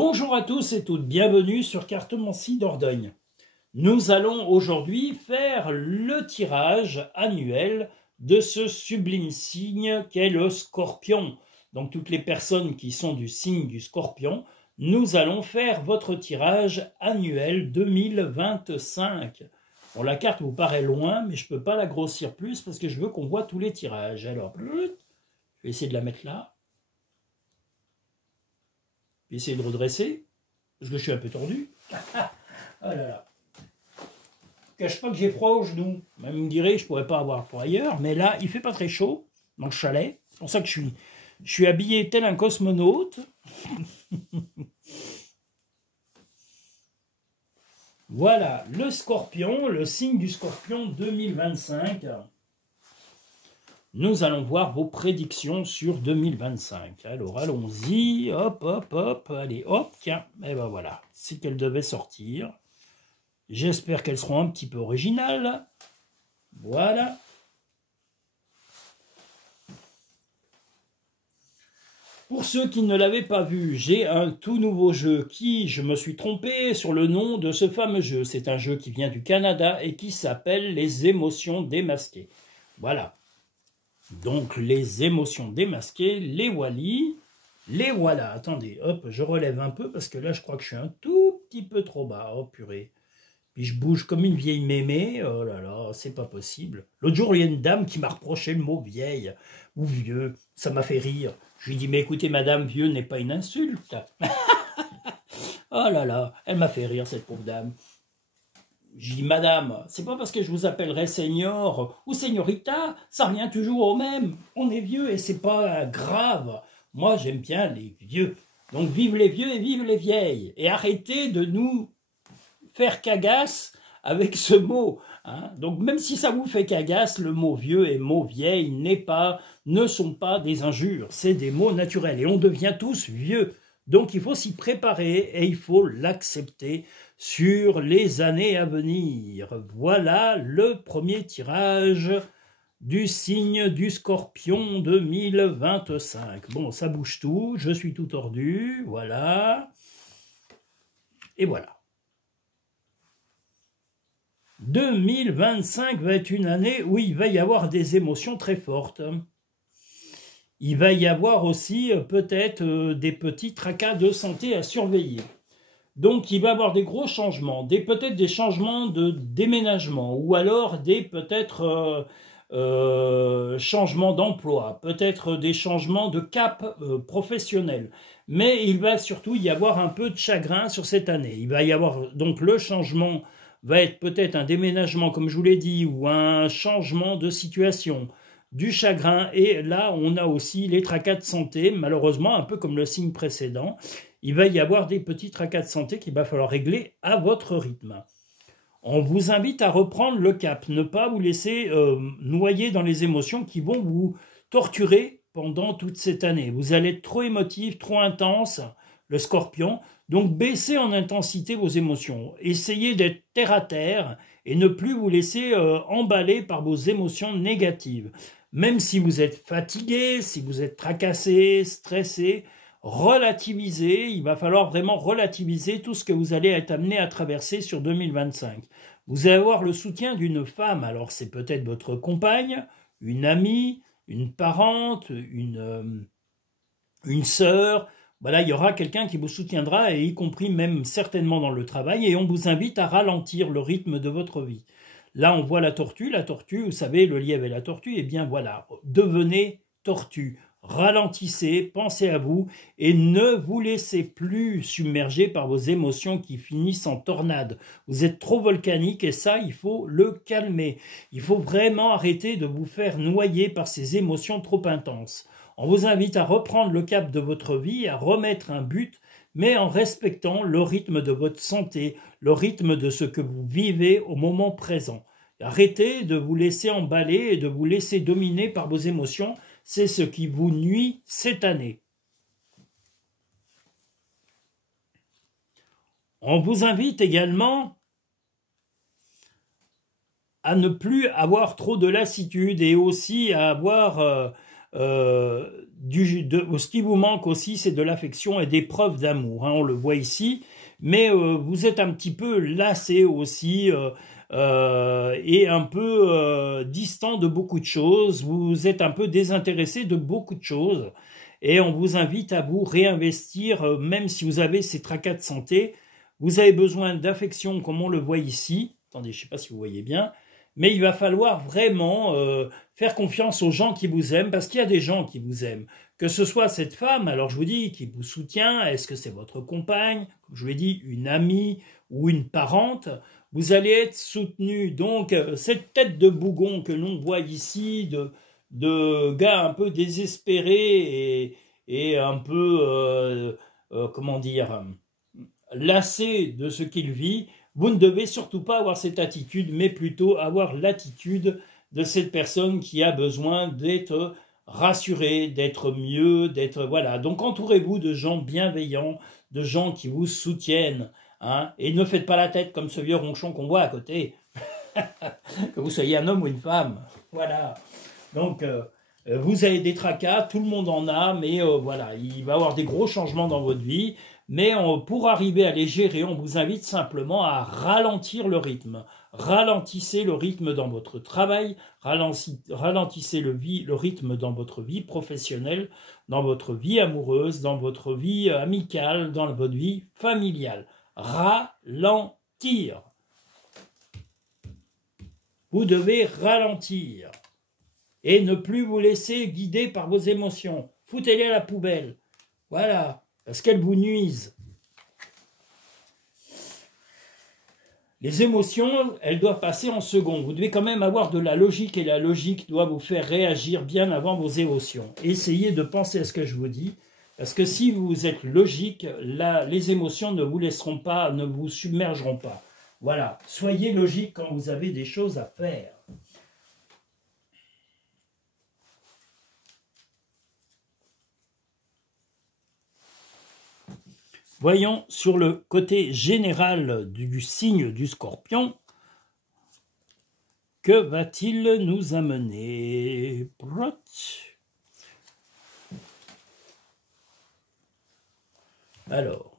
Bonjour à tous et toutes, bienvenue sur Cartomancie Dordogne. Nous allons aujourd'hui faire le tirage annuel de ce sublime signe qu'est le Scorpion. Donc toutes les personnes qui sont du signe du Scorpion, nous allons faire votre tirage annuel 2025. Bon, la carte vous paraît loin, mais je ne peux pas la grossir plus parce que je veux qu'on voit tous les tirages. Alors, je vais essayer de la mettre là. Je vais essayer de redresser, parce que je suis un peu tordu. Oh là là. Je ne cache pas que j'ai froid aux genoux. Même vous me direz, je ne pourrais pas avoir froid ailleurs, mais là, il ne fait pas très chaud dans le chalet. C'est pour ça que je suis habillé tel un cosmonaute. Voilà, le Scorpion, le signe du Scorpion 2025. Nous allons voir vos prédictions sur 2025. Alors, allons-y. Hop, hop, hop. Allez, hop, tiens. Et ben voilà, c'est qu'elles devaient sortir. J'espère qu'elles seront un petit peu originales. Voilà. Pour ceux qui ne l'avaient pas vu, j'ai un tout nouveau jeu qui, je me suis trompé sur le nom de ce fameux jeu. C'est un jeu qui vient du Canada et qui s'appelle Les émotions démasquées. Voilà. Donc, les émotions démasquées, les voilà. Attendez, hop, je relève un peu parce que là, je crois que je suis un tout petit peu trop bas. Oh, purée. Puis je bouge comme une vieille mémé. Oh là là, c'est pas possible. L'autre jour, il y a une dame qui m'a reproché le mot vieille ou vieux. Ça m'a fait rire. Je lui ai dit, mais écoutez, madame, vieux n'est pas une insulte. Oh là là, elle m'a fait rire, cette pauvre dame. Je dis, madame, c'est pas parce que je vous appellerai senior ou señorita, ça revient toujours au même. On est vieux et c'est pas grave. Moi, j'aime bien les vieux. Donc, vive les vieux et vive les vieilles. Et arrêtez de nous faire cagasse avec ce mot. Hein. Donc, même si ça vous fait cagasse, le mot vieux et mot vieille ne sont pas des injures. C'est des mots naturels. Et on devient tous vieux. Donc, il faut s'y préparer et il faut l'accepter sur les années à venir. Voilà le premier tirage du signe du Scorpion 2025. Bon, ça bouge tout, je suis tout tordu, voilà. Et voilà. 2025 va être une année où il va y avoir des émotions très fortes. Il va y avoir aussi peut-être des petits tracas de santé à surveiller. Donc, il va y avoir des gros changements, peut-être des changements de déménagement, ou alors peut-être changements d'emploi, peut-être des changements de cap professionnel. Mais il va surtout y avoir un peu de chagrin sur cette année. Il va y avoir, donc le changement va être peut-être un déménagement, comme je vous l'ai dit, ou un changement de situation, du chagrin, et là, on a aussi les tracas de santé, malheureusement, un peu comme le signe précédent. Il va y avoir des petits tracas de santé qu'il va falloir régler à votre rythme. On vous invite à reprendre le cap, ne pas vous laisser noyer dans les émotions qui vont vous torturer pendant toute cette année. Vous allez être trop émotif, trop intense, le Scorpion, donc baissez en intensité vos émotions. Essayez d'être terre à terre et ne plus vous laisser emballer par vos émotions négatives. Même si vous êtes fatigué, si vous êtes tracassé, stressé, relativiser, il va falloir vraiment relativiser tout ce que vous allez être amené à traverser sur 2025. Vous allez avoir le soutien d'une femme, alors c'est peut-être votre compagne, une amie, une parente, une sœur, voilà, il y aura quelqu'un qui vous soutiendra, et y compris même certainement dans le travail, et on vous invite à ralentir le rythme de votre vie. Là, on voit la tortue, vous savez, le lièvre et la tortue, eh bien voilà, devenez tortue. Ralentissez, pensez à vous et ne vous laissez plus submerger par vos émotions qui finissent en tornade. Vous êtes trop volcanique et ça, il faut le calmer. Il faut vraiment arrêter de vous faire noyer par ces émotions trop intenses. On vous invite à reprendre le cap de votre vie, à remettre un but, mais en respectant le rythme de votre santé, le rythme de ce que vous vivez au moment présent. Arrêtez de vous laisser emballer et de vous laisser dominer par vos émotions. C'est ce qui vous nuit cette année. On vous invite également à ne plus avoir trop de lassitude et aussi à avoir ce qui vous manque aussi, c'est de l'affection et des preuves d'amour, hein, on le voit ici, mais vous êtes un petit peu lassé aussi et un peu distant de beaucoup de choses, vous êtes un peu désintéressé de beaucoup de choses, et on vous invite à vous réinvestir, même si vous avez ces tracas de santé, vous avez besoin d'affection comme on le voit ici, attendez, je ne sais pas si vous voyez bien, mais il va falloir vraiment faire confiance aux gens qui vous aiment, parce qu'il y a des gens qui vous aiment. Que ce soit cette femme, alors je vous dis, qui vous soutient, est-ce que c'est votre compagne, comme je vous l'ai dit, une amie ou une parente, vous allez être soutenu. Donc cette tête de bougon que l'on voit ici, de gars un peu désespérés et un peu, comment dire, lassé de ce qu'il vit, vous ne devez surtout pas avoir cette attitude, mais plutôt avoir l'attitude de cette personne qui a besoin d'être rassurée, d'être mieux, d'être... Voilà, donc entourez-vous de gens bienveillants, de gens qui vous soutiennent, hein, et ne faites pas la tête comme ce vieux ronchon qu'on voit à côté, que vous soyez un homme ou une femme, voilà. Donc, vous avez des tracas, tout le monde en a, mais voilà, il va y avoir des gros changements dans votre vie. Mais pour arriver à les gérer, on vous invite simplement à ralentir le rythme. Ralentissez le rythme dans votre travail, ralentissez le rythme dans votre vie professionnelle, dans votre vie amoureuse, dans votre vie amicale, dans votre vie familiale. Ralentir. Vous devez ralentir et ne plus vous laisser guider par vos émotions. Foutez-les à la poubelle. Voilà. Parce qu'elles vous nuisent. Les émotions, elles doivent passer en second. Vous devez quand même avoir de la logique et la logique doit vous faire réagir bien avant vos émotions. Essayez de penser à ce que je vous dis, parce que si vous êtes logique, les émotions ne vous laisseront pas, ne vous submergeront pas. Voilà, soyez logique quand vous avez des choses à faire. Voyons sur le côté général du signe du Scorpion, que va-t-il nous amener? Alors,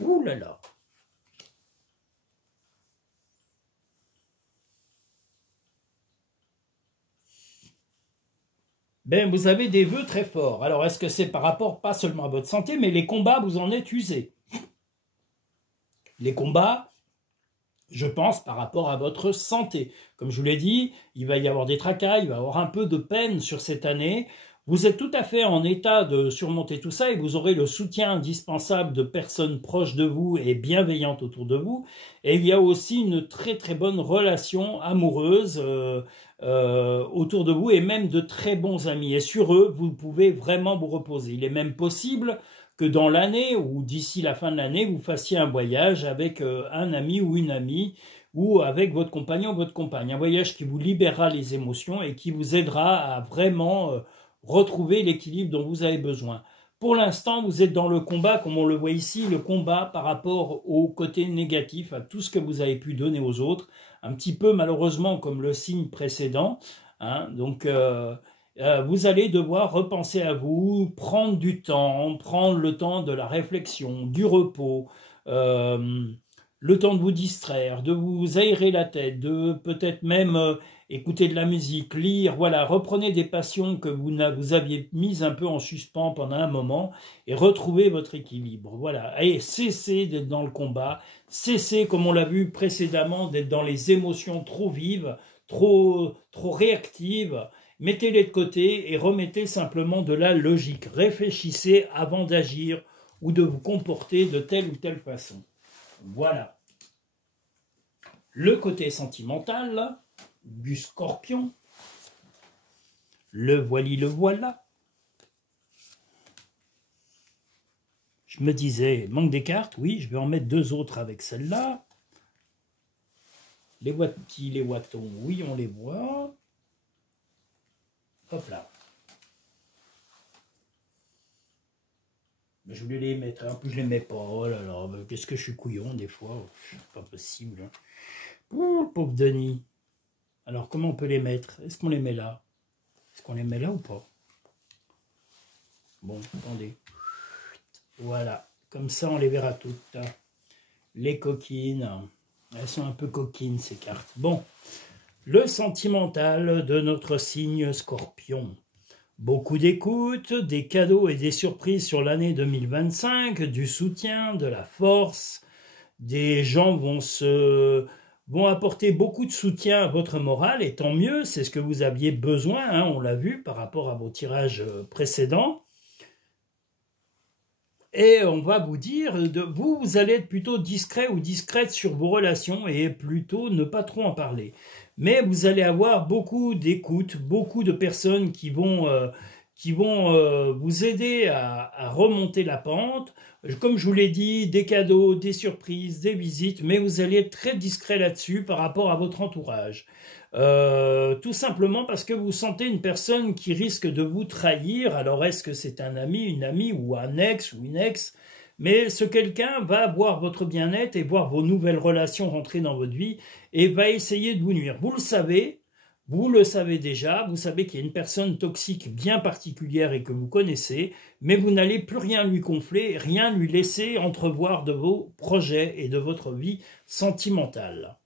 ouh là là. Ben, vous avez des vœux très forts. Alors, est-ce que c'est par rapport pas seulement à votre santé, mais les combats, vous en êtes usés. Les combats, je pense, par rapport à votre santé. Comme je vous l'ai dit, il va y avoir des tracas, il va y avoir un peu de peine sur cette année. Vous êtes tout à fait en état de surmonter tout ça et vous aurez le soutien indispensable de personnes proches de vous et bienveillantes autour de vous. Et il y a aussi une très très bonne relation amoureuse autour de vous et même de très bons amis. Et sur eux, vous pouvez vraiment vous reposer. Il est même possible que dans l'année ou d'ici la fin de l'année, vous fassiez un voyage avec un ami ou une amie ou avec votre compagnon ou votre compagne. Un voyage qui vous libérera les émotions et qui vous aidera à vraiment retrouver l'équilibre dont vous avez besoin. Pour l'instant, vous êtes dans le combat, comme on le voit ici, le combat par rapport au côté négatif, à tout ce que vous avez pu donner aux autres, un petit peu malheureusement comme le signe précédent. Hein, donc, vous allez devoir repenser à vous, prendre du temps, prendre le temps de la réflexion, du repos, le temps de vous distraire, de vous aérer la tête, de peut-être même écouter de la musique, lire, voilà, reprenez des passions que vous aviez mises un peu en suspens pendant un moment et retrouvez votre équilibre, voilà, et cessez d'être dans le combat, cessez, comme on l'a vu précédemment, d'être dans les émotions trop vives, trop réactives, mettez-les de côté et remettez simplement de la logique, réfléchissez avant d'agir ou de vous comporter de telle ou telle façon. Voilà. Le côté sentimental du Scorpion. Le voilà. Je me disais, manque des cartes, oui, je vais en mettre deux autres avec celle-là. Les voitis, les watons, oui, on les voit. Hop là. Je voulais les mettre, en plus je les mets pas. Oh là là, qu'est-ce que je suis couillon des fois. Pas possible. Hein. Oh, pauvre Denis. Alors comment on peut les mettre? Est-ce qu'on les met là? Est-ce qu'on les met là ou pas? Bon, attendez. Voilà, comme ça on les verra toutes. Les coquines, elles sont un peu coquines ces cartes. Bon, le sentimental de notre signe Scorpion. Beaucoup d'écoute, des cadeaux et des surprises sur l'année 2025, du soutien, de la force. Des gens vont apporter beaucoup de soutien à votre morale, et tant mieux, c'est ce que vous aviez besoin, hein, on l'a vu par rapport à vos tirages précédents. Et on va vous dire, vous allez être plutôt discret ou discrète sur vos relations et plutôt ne pas trop en parler. Mais vous allez avoir beaucoup d'écoute, beaucoup de personnes qui vont vous aider à remonter la pente. Comme je vous l'ai dit, des cadeaux, des surprises, des visites, mais vous allez être très discret là-dessus par rapport à votre entourage. Tout simplement parce que vous sentez une personne qui risque de vous trahir. Alors est-ce que c'est un ami, une amie ou un ex ou une ex? Mais ce quelqu'un va voir votre bien-être et voir vos nouvelles relations rentrer dans votre vie et va essayer de vous nuire. Vous le savez déjà, vous savez qu'il y a une personne toxique bien particulière et que vous connaissez, mais vous n'allez plus rien lui gonfler, rien lui laisser entrevoir de vos projets et de votre vie sentimentale.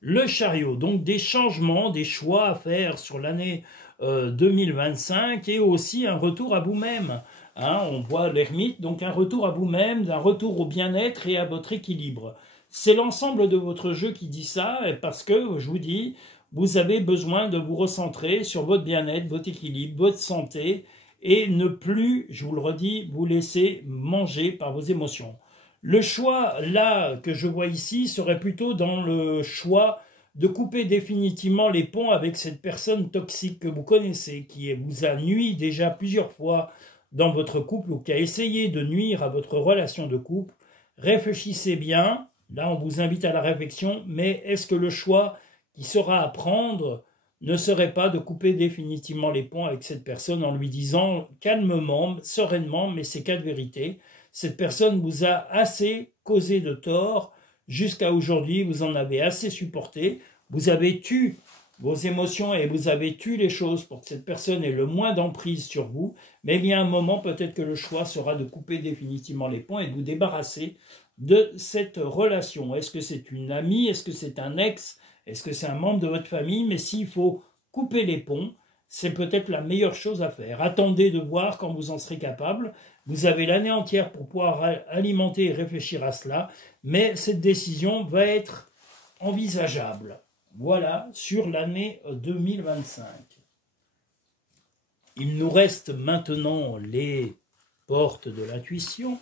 Le chariot, donc des changements, des choix à faire sur l'année 2025 et aussi un retour à vous-même. Hein, on voit l'ermite, donc un retour à vous-même, un retour au bien-être et à votre équilibre. C'est l'ensemble de votre jeu qui dit ça, parce que, je vous dis, vous avez besoin de vous recentrer sur votre bien-être, votre équilibre, votre santé, et ne plus, je vous le redis, vous laisser manger par vos émotions. Le choix, là, que je vois ici, serait plutôt dans le choix de couper définitivement les ponts avec cette personne toxique que vous connaissez, qui vous a nui déjà plusieurs fois dans votre couple ou qui a essayé de nuire à votre relation de couple. Réfléchissez bien, là on vous invite à la réflexion, mais est-ce que le choix qui sera à prendre ne serait pas de couper définitivement les ponts avec cette personne en lui disant calmement, sereinement, mais c'est cas de vérité, cette personne vous a assez causé de tort, jusqu'à aujourd'hui vous en avez assez supporté, vous avez tué vos émotions et vous avez tué les choses pour que cette personne ait le moins d'emprise sur vous, mais il y a un moment peut-être que le choix sera de couper définitivement les ponts et de vous débarrasser de cette relation. Est-ce que c'est une amie? Est-ce que c'est un ex? Est-ce que c'est un membre de votre famille? Mais s'il faut couper les ponts, c'est peut-être la meilleure chose à faire. Attendez de voir quand vous en serez capable. Vous avez l'année entière pour pouvoir alimenter et réfléchir à cela, mais cette décision va être envisageable. Voilà, sur l'année 2025. Il nous reste maintenant les portes de l'intuition.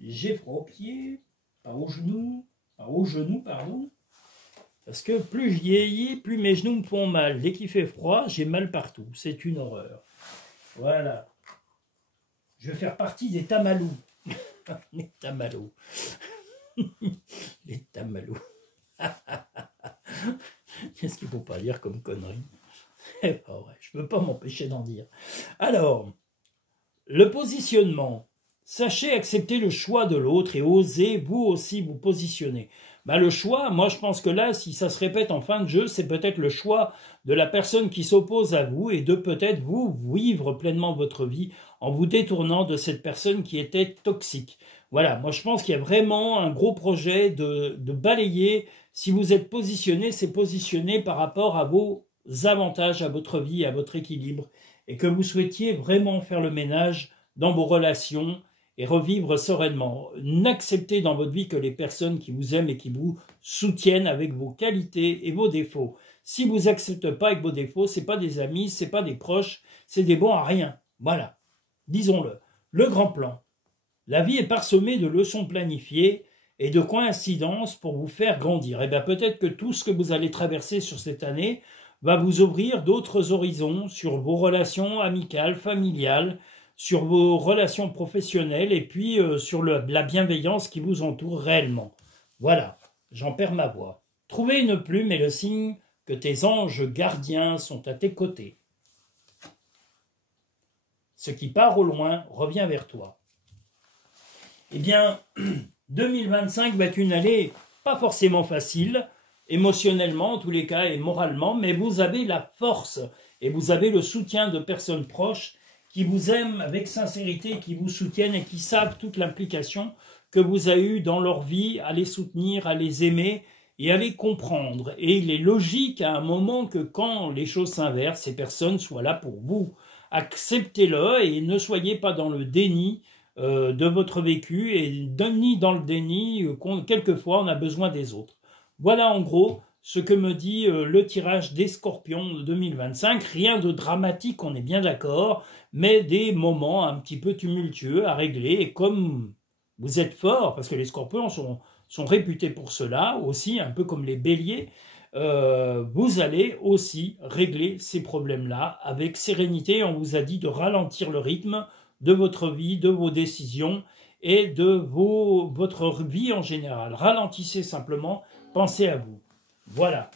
J'ai froid aux pieds, pas aux genoux, pardon. Parce que plus je vieillis, plus mes genoux me font mal. Dès qu'il fait froid, j'ai mal partout. C'est une horreur. Voilà. Je vais faire partie des tamalous. Les tamalous. Les tamalous. Qu'est-ce qu'il ne faut pas dire comme connerie? C'est pas vrai, je ne peux pas m'empêcher d'en dire. Alors, le positionnement. Sachez accepter le choix de l'autre et osez vous aussi vous positionner. Le choix, moi je pense que là, si ça se répète en fin de jeu, c'est peut-être le choix de la personne qui s'oppose à vous et de peut-être vous vivre pleinement votre vie en vous détournant de cette personne qui était toxique. Voilà, moi je pense qu'il y a vraiment un gros projet de balayer. Si vous êtes positionné, c'est positionné par rapport à vos avantages, à votre vie, à votre équilibre, et que vous souhaitiez vraiment faire le ménage dans vos relations et revivre sereinement. N'acceptez dans votre vie que les personnes qui vous aiment et qui vous soutiennent avec vos qualités et vos défauts. Si vous n'acceptez pas avec vos défauts, ce n'est pas des amis, ce n'est pas des proches, c'est des bons à rien. Voilà, disons-le. Le grand plan. La vie est parsemée de leçons planifiées et de coïncidences pour vous faire grandir. Et bien peut-être que tout ce que vous allez traverser sur cette année va vous ouvrir d'autres horizons sur vos relations amicales, familiales, sur vos relations professionnelles et puis sur la bienveillance qui vous entoure réellement. Voilà, j'en perds ma voix. Trouver une plume est le signe que tes anges gardiens sont à tes côtés. Ce qui part au loin revient vers toi. Eh bien, 2025 va être une année pas forcément facile, émotionnellement en tous les cas et moralement, mais vous avez la force et vous avez le soutien de personnes proches qui vous aiment avec sincérité, qui vous soutiennent et qui savent toute l'implication que vous avez eue dans leur vie à les soutenir, à les aimer et à les comprendre. Et il est logique à un moment que quand les choses s'inversent, ces personnes soient là pour vous. Acceptez-le et ne soyez pas dans le déni de votre vécu et ni dans le déni quelquefois on a besoin des autres. Voilà en gros ce que me dit le tirage des Scorpions de 2025. Rien de dramatique, on est bien d'accord, mais des moments un petit peu tumultueux à régler. Et comme vous êtes forts, parce que les Scorpions sont réputés pour cela aussi, un peu comme les Béliers, vous allez aussi régler ces problèmes-là avec sérénité. On vous a dit de ralentir le rythme de votre vie, de vos décisions et de votre vie en général. Ralentissez simplement, pensez à vous. Voilà.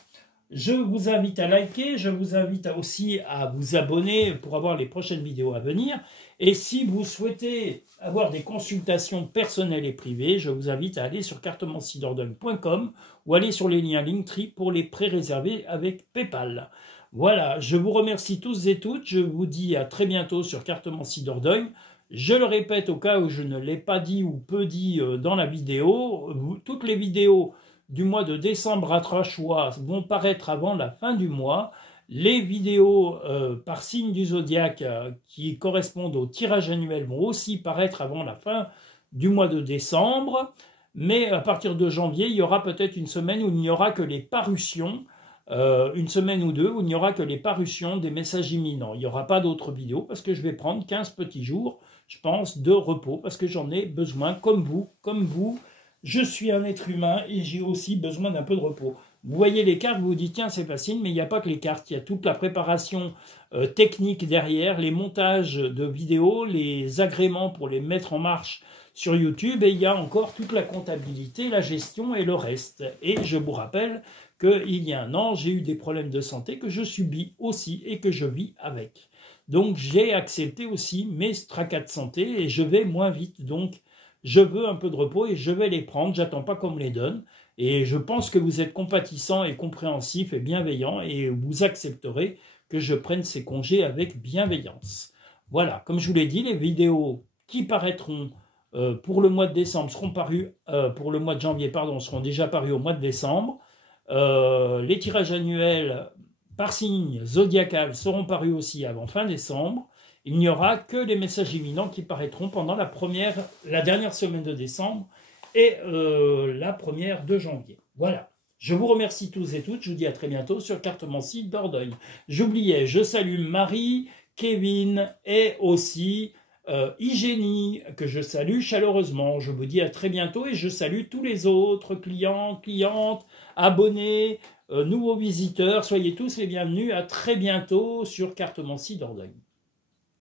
Je vous invite à liker, je vous invite aussi à vous abonner pour avoir les prochaines vidéos à venir. Et si vous souhaitez avoir des consultations personnelles et privées, je vous invite à aller sur cartomanciedordogne.com ou aller sur les liens Linktree pour les pré-réserver avec PayPal. Voilà, je vous remercie tous et toutes. Je vous dis à très bientôt sur Cartomancie Dordogne. Je le répète au cas où je ne l'ai pas dit ou peu dit dans la vidéo, toutes les vidéos du mois de décembre à Trachois vont paraître avant la fin du mois. Les vidéos par signe du zodiaque qui correspondent au tirage annuel vont aussi paraître avant la fin du mois de décembre. Mais à partir de janvier, il y aura peut-être une semaine où il n'y aura que les parutions, une semaine ou deux, où il n'y aura que les parutions des messages imminents. Il n'y aura pas d'autres vidéos parce que je vais prendre 15 petits jours, je pense, de repos parce que j'en ai besoin, comme vous. Je suis un être humain et j'ai aussi besoin d'un peu de repos. Vous voyez les cartes, vous vous dites, tiens, c'est facile, mais il n'y a pas que les cartes. Il y a toute la préparation technique derrière, les montages de vidéos, les agréments pour les mettre en marche sur YouTube, et il y a encore toute la comptabilité, la gestion et le reste. Et je vous rappelle qu'il y a un an, j'ai eu des problèmes de santé que je subis aussi et que je vis avec. Donc j'ai accepté aussi mes tracas de santé et je vais moins vite, donc je veux un peu de repos et je vais les prendre, j'attends pas qu'on me les donne. Et je pense que vous êtes compatissant et compréhensif et bienveillant et vous accepterez que je prenne ces congés avec bienveillance. Voilà, comme je vous l'ai dit, les vidéos qui paraîtront pour le mois de décembre seront parues, pour le mois de janvier, pardon, seront déjà parues au mois de décembre. Les tirages annuels par signe zodiacal seront parus aussi avant fin décembre. Il n'y aura que les messages imminents qui paraîtront pendant la dernière semaine de décembre et la première de janvier. Voilà. Je vous remercie tous et toutes. Je vous dis à très bientôt sur Cartomancie Dordogne. J'oubliais, je salue Marie, Kevin et aussi Hygiénie, que je salue chaleureusement. Je vous dis à très bientôt et je salue tous les autres clients, clientes, abonnés, nouveaux visiteurs. Soyez tous les bienvenus. À très bientôt sur Cartomancie Dordogne.